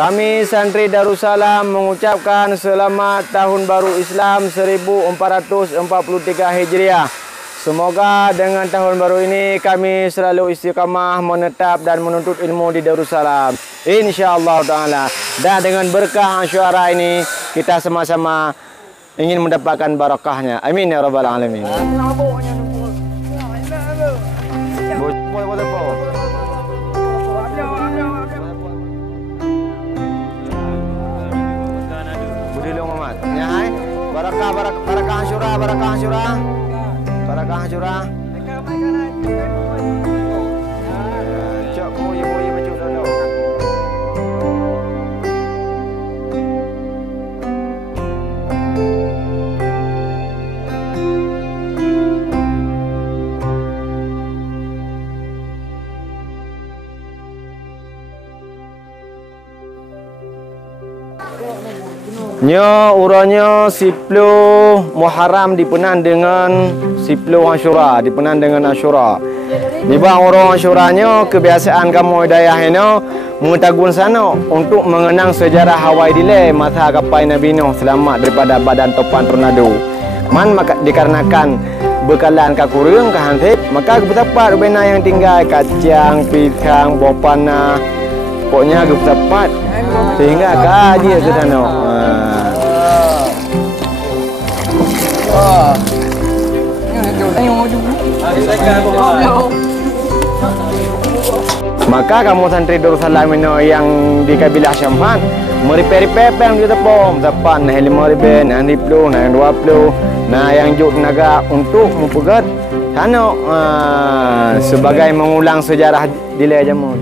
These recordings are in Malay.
Kami santri Darussalam mengucapkan selamat Tahun Baru Islam 1443 Hijriah. Semoga dengan tahun baru ini kami selalu istiqamah menetap dan menuntut ilmu di Darussalam. InsyaAllah ta'ala. Dan dengan berkah Asyura ini kita sama-sama ingin mendapatkan barakahnya. Amin ya rabbal alamin. Barakah Asyura, barakah Asyura, barakah Asyura. Cok boy baju dulu. Nyo uranya 10 Muharram dipenan dengan 10 Asyura, dipenan dengan Asyura. Ni bang orang Asyuranya kebiasaan kamu hidayah ini mengetagun sana untuk mengenang sejarah Hawaii dile masa kapal Nabi Nuh selamat daripada badan topan tornado. Maka dikarenakan bekalan kakurung kahansip, maka bertepat bena yang tinggal kacang, pisang, buah panah. Pokoknya bertepat sehingga kaji sudah no. Maka kamu santri Darussalam yang di kabilah Syamhan meriperi-peri yang di tepung tepat nah 5,000, nah 10, nah 20, nah yang juk naga untuk mempegat sana sebagai mengulang sejarah di Jamun.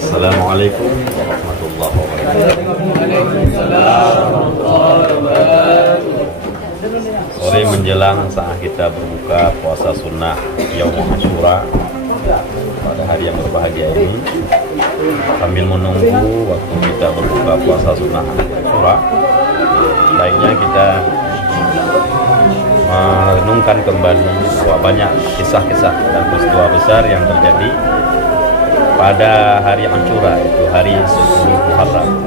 Assalamualaikum warahmatullahi wabarakatuh. Sore menjelang saat kita berbuka puasa sunnah Yaum Asyura pada hari yang berbahagia ini, sambil menunggu waktu kita berbuka puasa sunnah Asyura, baiknya kita merenungkan kembali bahwa banyak kisah-kisah dan peristiwa besar yang terjadi pada hari Asyura, itu hari 10 Muharram.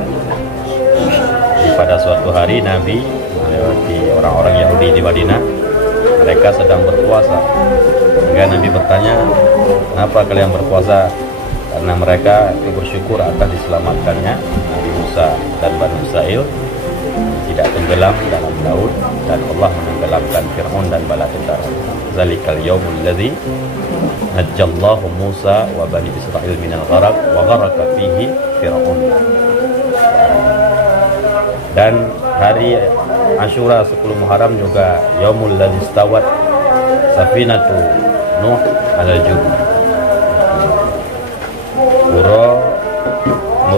Pada suatu hari Nabi melewati orang-orang Yahudi di Madinah, mereka sedang berpuasa. Hingga Nabi bertanya, "Kenapa kalian berpuasa?" Karena mereka itu bersyukur atas diselamatkannya Nabi Musa dan Bani Israil tidak tenggelam dalam laut, dan Allah menenggelamkan Fir'aun dan bala tentara. Zalikal yaumul ladzi najjallahu Musa wa Bani Israil minal gharaq wa gharaka fihi Fir'aun. Dan hari Asyura 10 Muharram juga yaumul ladzi istawat safinatu Nuh alal jud. Pura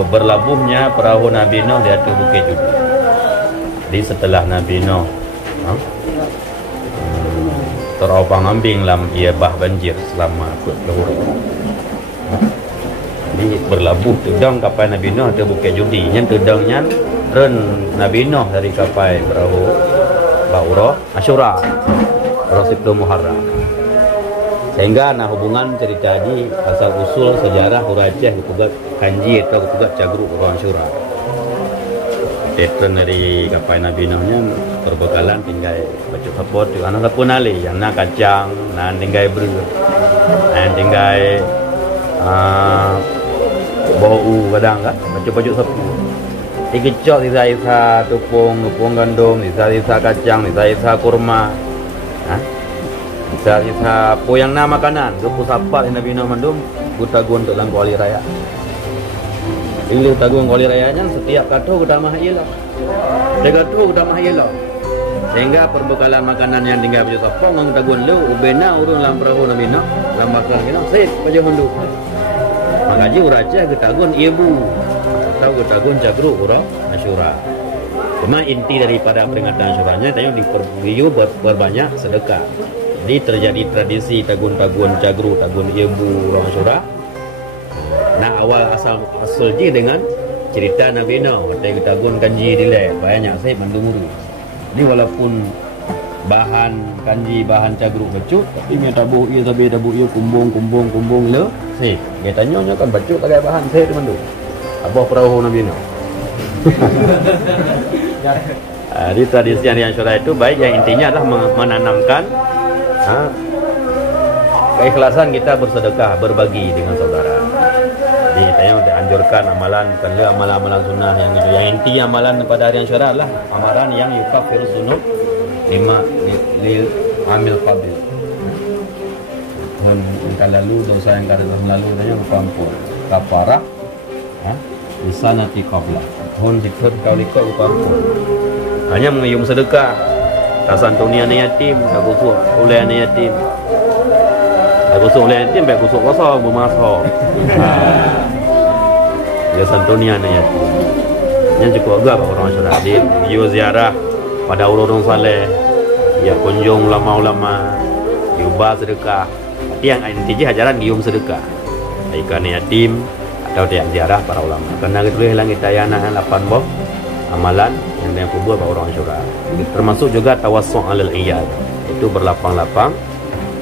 berlabuhnya perahu Nabi Nuh di atas bukit Jud. Jadi setelah Nabi Nuh teropang-ambing dalam ia bah banjir selama ikut lahur. Jadi berlabuh tudang kapal Nabi Nuh ke Bukit Judi. Yang tudangnya ren Nabi Nuh dari kapal perahu Baura Asyura Rasul Muharram. Sehingga nah hubungan cerita ini asal usul sejarah Huraceh kutugat kanji atau kutugat cagruk orang Asyura. Tetren dari kapal Nabi Nuhnya berbekalan tinggal baju kapot di anak pun ali yang nak kacang, nak tinggal ber, nak tinggal bau kadang kan baju sapu. Dikecok sisa tepung gandum, sisa kacang, sisa kurma, sisa poyang nama makanan. Duku sapat Nabi Nuh mandum gutagun untuk langkau ali raya. Ini tagung kali rayanya setiap kata udah mah ialah. Dia kata udah mah ialah. Sehingga perbekalan makanan yang tinggal pada sapang orang tagun lu ubena urun lam perahu nabi nak lam bakal kita sip aja mundu. Makaji uraja ketagun ibu atau ketagun jagru ura Asyura. Cuma inti daripada peringatan Asyuranya tanya diperbiu berbanyak sedekah. Jadi terjadi tradisi tagun-tagun jagru, tagun ibu ura Asyura. Nah awal asal je dengan cerita Nabi Nuh, kata ketagun kanji dilek banyak saya mandumuru. Jadi walaupun bahan kanji, bahan cagruk becut, tapi dia tabuh ia kumbung le. Sip, dia tanya kan becut tak ada bahan saya teman tu. Apa perahu Nabi Nuh? Di tradisi yang Asyura itu baik yang intinya adalah menanamkan keikhlasan kita bersedekah, berbagi dengan saudara. Jadi tanya dianjurkan amalan kalau amalan-amalan sunnah yang itu. Yang inti amalan pada hari Asyura adalah amalan yang yukaffiru dzunub lima lil amil fadil. Yang lalu dosa yang tahun lalu tanya kampur kafarah lisanati qabla. Hun dikut kau likau kampur. Hanya mengayum sedekah. Tasantuni anak yatim, tak kusuk oleh anak yatim. Tak kusuk oleh yatim, baik kusuk kosong bermasak. Ya santuni anak yatim. Yang cukup agak orang Asyura. Dia ziarah pada orang saleh. Ya kunjung ulama-ulama. Diubah sedekah. Tapi yang intinya ajaran gium sedekah. Ikan yatim atau dia ziarah para ulama. Karena itu hilang kita yang 8 boh amalan yang kubur pada orang Asyura. Termasuk juga tawassu' alal iyad. Itu berlapang-lapang.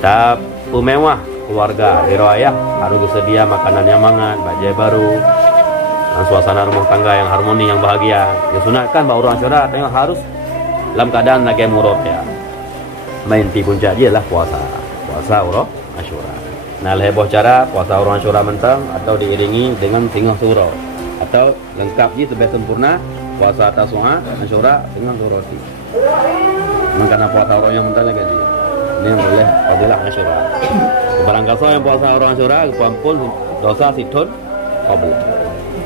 Tapi mewah keluarga diriwayat harus bersedia makanan yang hangat, baju baru, suasana rumah tangga yang harmoni, yang bahagia. Disunatkan pada orang Asyura tengok harus dalam keadaan lagi murad ya. Main ti puncak dia lah puasa orang Asyura. Nah, heboh cara puasa orang Asyura mentang atau diiringi dengan tinggal surau atau lengkap je lebih sempurna puasa Tasu'a Asyura dengan roti. Memang karena puasa orang yang mentang lagi dia. Ini yang boleh fadilah Asyura. Barang kasa yang puasa orang Asyura kepampun dosa situn kabul.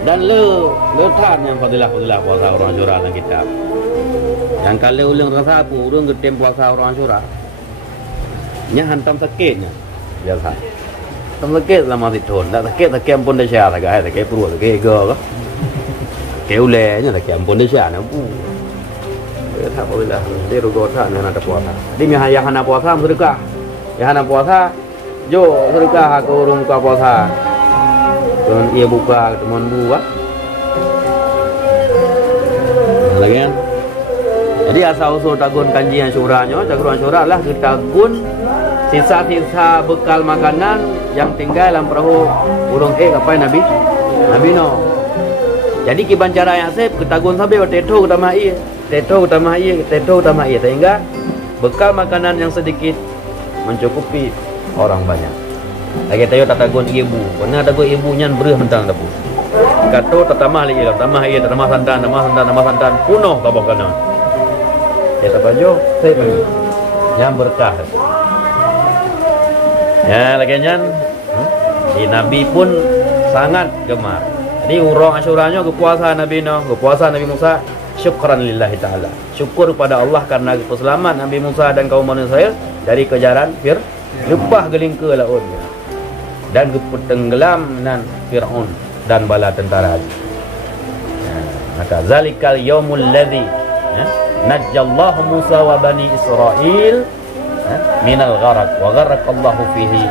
Dan letan yang fadilah puasa orang Asyura dalam kitab. Yang kalau ulang rasa apa urang getem puasa orang Asyura. Nya hantam sakitnya. Biasa. Hantam sakit lama situn. Tak sakit pun dah syar agak sakit perut, sakit ego ke. Keulenya tak ampun dah syar na. Tak boleh. Dia rugo tak nak ada puasa. Jadi yang hana puasa sedekah. Yang hana puasa jo sedekah ke urang buka puasa. Tuan ia buka teman buah. Lagi kan? Jadi asal-usul tagun kanji Asyuranya, tagun Asyura lah tagun sisa-sisa bekal makanan yang tinggal dalam perahu urung apa Nabi Nuh. Jadi kiban cara yang saya ketagun sampai teto utama iya sehingga bekal makanan yang sedikit mencukupi orang banyak. Lagi tayo tatagun ibu, karena tagun ibunya bereh mentang dapu. Kato tatamah lagi, tamah santan, punuh kabah kanan. Ya tapajo, saya yang berkah. Ya lagi nyan, di Nabi pun sangat gemar. Jadi urang Asyuranya kepuasaan Nabi Nuh, kepuasaan Nabi Musa, syukran lillahi ta'ala. Syukur kepada Allah karena keselamatan Nabi Musa dan kaum manusia dari kejaran lepah geling ke lautnya. Dan ketenggelam dan Fir'aun dan bala tentara. Maka zalikal yaumul ladzi najjallahu Musa wa bani Israil minal gharq wa gharaqallahu fihi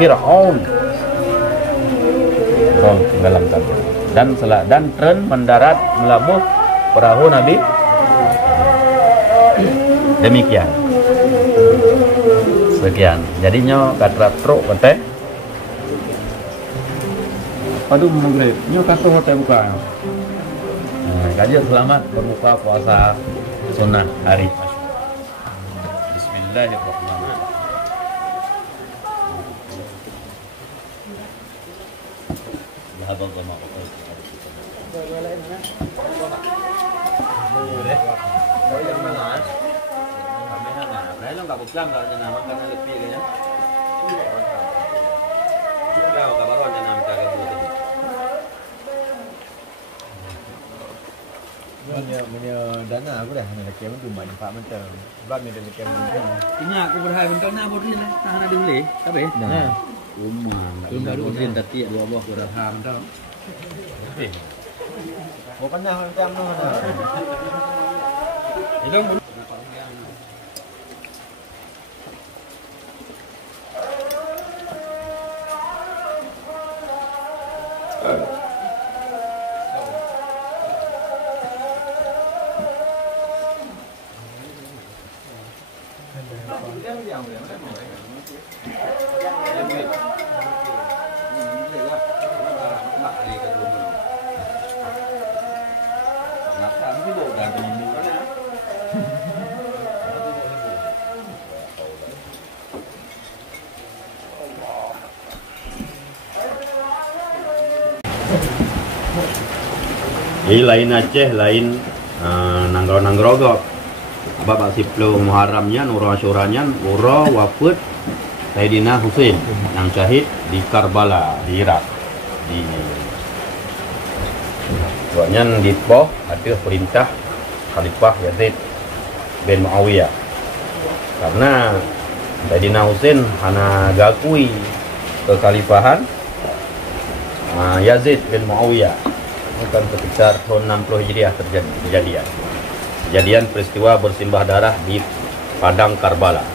Fir'aun. Tenggelam dan tren mendarat melabuh perahu Nabi. Demikian. Sekian. Jadinya katra truk kata. Aduh maghrib. Nyo kata hotel buka. Kajian selamat berbuka puasa sunnah hari Asyura. Bismillahirrahmanirrahim. Habang sama ko. Wala na. Boleh. Boleh malas. Kami na. Dahil lang kabuklang kalau naman kana lepi kanya. Kalau kabaron na namin taga dito. punya dana aku dah nak laki tu banyak pak mentang. Sebab ni dia laki mentang. Ini aku berhai mentang nak boleh lah. Tahan ada boleh. Tapi Nah. rumah baru dia tadi dua buah berhai mentang. Oh pernah macam mana? Itu Jadi lain Aceh, lain Nanggrogok. Bab Siplo Muharramnya, Nurul Asyuranya, Ura wafat Sayyidina Husain yang syahid di Karbala, di Irak. Sebabnya di Poh ada perintah Khalifah Yazid bin Muawiyah. Karena Sayyidina Husain hanya gakui kekhalifahan Yazid bin Muawiyah. Bukan sekitar tahun 60 Hijriah kejadian peristiwa bersimbah darah di padang Karbala.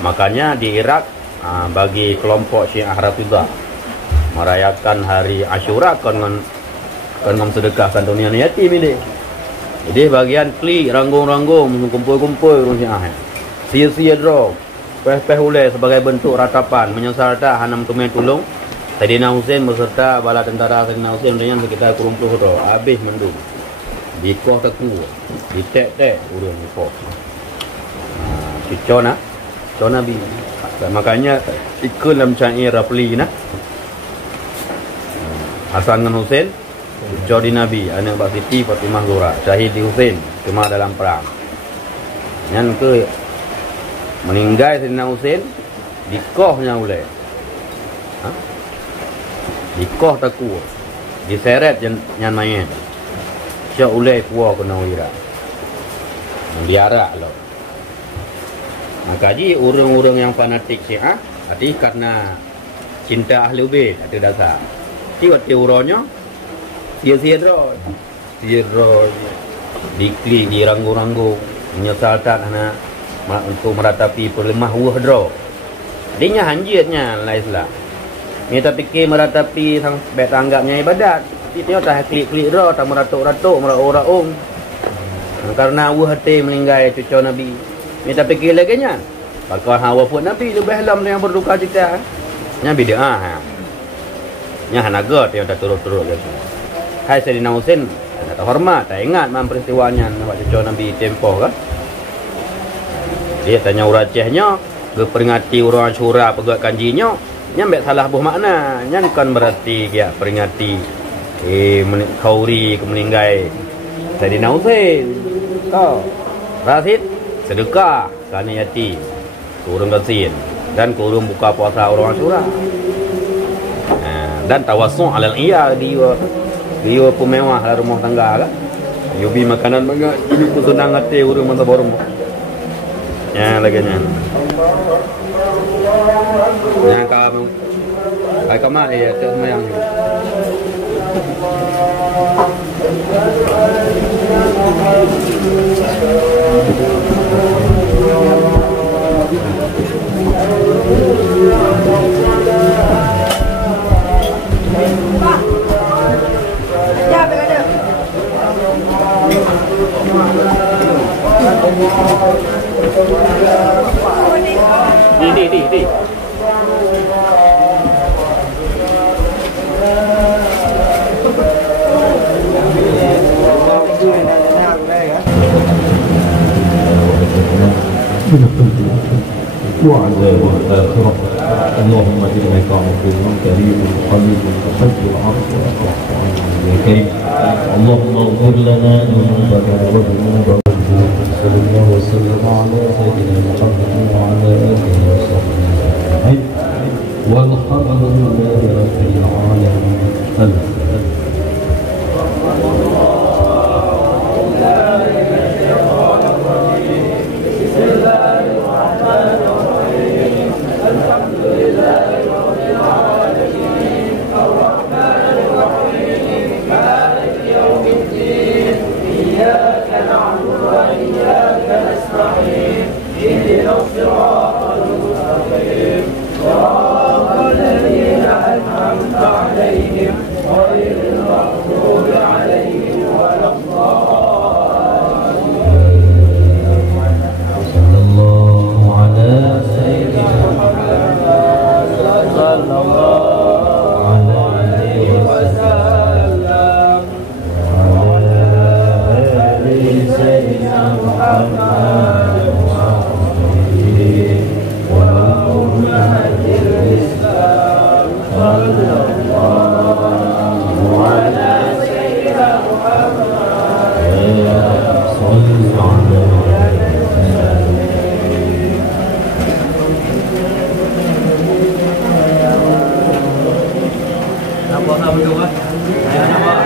Makanya di Irak bagi kelompok Syiah Rafidhah merayakan hari Asyura kan sedekahkan dunia yatim ini. Jadi bagian klik ranggung-ranggung kumpul-kumpul orang Syiah. Sia-sia draw. Peh-peh ulai sebagai bentuk ratapan menyesal tak hanam tumai tulung Sayyidina Husain beserta bala tentara Sayyidina Husain dengan sekitar 20 orang habis mendung di koh teku di tek-tek urang di koh cicona Nabi. Makanya ikut dalam syair Rafli nah Hasan dan Husain cucu di Nabi anak Mbak Siti Fatimah Zura syahid di Husain cuma dalam perang yang ke meninggal Sayyidina Husain di kohnya ulai di koh teku diseret yang main syak ulai kuah kena wira diarak loh. Maka ji orang-orang yang fanatik Syiah tadi karena cinta ahli bait ada dasar tiwat uranya sia-sia dikli diranggung-ranggung menyesalkan anak untuk meratapi perlemah wah dro dinya hanjitnya la Islam. Ni tak fikir meratapi sang bet anggapnya ibadat. Dia tak klik-klik ro tak meratuk-ratuk merau-raung. Karena wahate meninggal cucu Nabi. Ni tak fikir lagi nya. Bakal hawa pun Nabi lebih dalam yang berduka cita. Nya bid'ah. Nya hanaga dia tak turut-turut lagi. Hai Sayyidina Husain tak hormat, tak ingat mam peristiwanya nampak cucu Nabi tempoh kan. Dia tanya uracehnya, ke peringati orang Asyura pegat kanjinya. Nyambek salah buah makna. Nyan kan berarti dia peringati khauri kemeninggai Sayyidina Husain. Kau Rasid sedekah kerana yatim kurung kasin dan kurung buka puasa orang Asyura. Dan tawassu' alal iya dia pemewah dalam rumah tangga kan. Yubi makanan banyak ini pun senang hati urang masa borong. Ya lagi nya. Yang kamu, kamu ya terus yang di. وعلى الآخرة اللهم إنك عفو كريم قريب تحب العفو فاعف عنا يا كريم اللهم اغفر لنا ذنوبنا وذنوب صلى الله وسلم على سيدنا محمد وعلى آله وصحبه أجمعين والحمد لله رب العالمين. نستعين اهدنا الصراط المستقيم صراط الذين أنعمت عليهم غير المغضوب عليهم ولا الضالين صلى الله على سيدنا محمد صلى الله عليه وسلم وعلى آل سيدنا محمد وصحبه وأمة الإسلام صلى الله على سيدنا محمد صلى الله Nampak nak betul kan? Ayah nampak.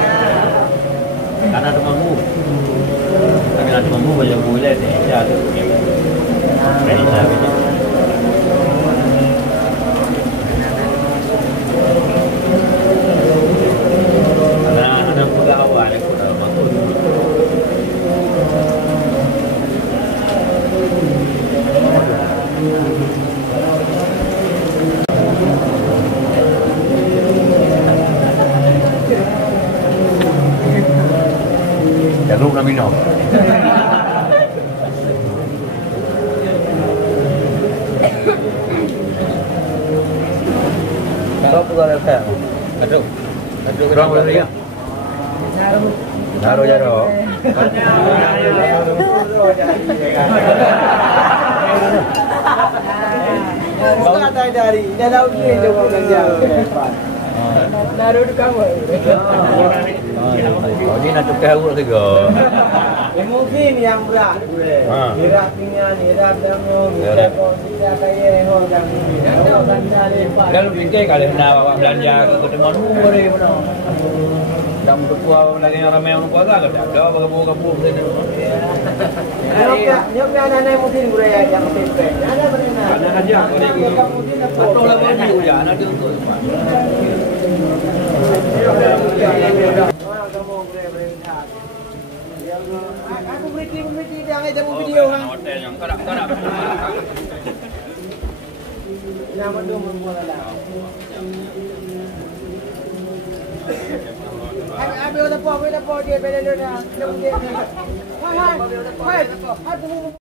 Karena temanmu. Karena temanmu banyak boleh ni. Ya tu. Ini saya punya. Anak pula awal aku dah masuk. Jangan lupa minum. Kau pula ada. Aduk. Aduk orang boleh ya? Naruh jaro. Kau kata dari, dah tahu dia jawab kerja. Naruh di kamar. Oh, ni nak tukar urut juga. Mungkin yang berat boleh. Irak pinggan, irak dangung, irak kaya, orang dangung. Kalau fikir kalau nak awak belanja ke tempat boleh benar. Dah berkuah lagi yang ramai orang puasa ke tak? Dah berkampung-kampung sini. Nyok anak-anak mungkin boleh yang pempek. Anak benar. Anak aja. Atau lah baju je anak dia untuk. Aku berhenti jangan temu video kan. Hotel yang kadang-kadang. Nama tu membuat lah. Ambil apa dia bela dia. Hai hai. Hai.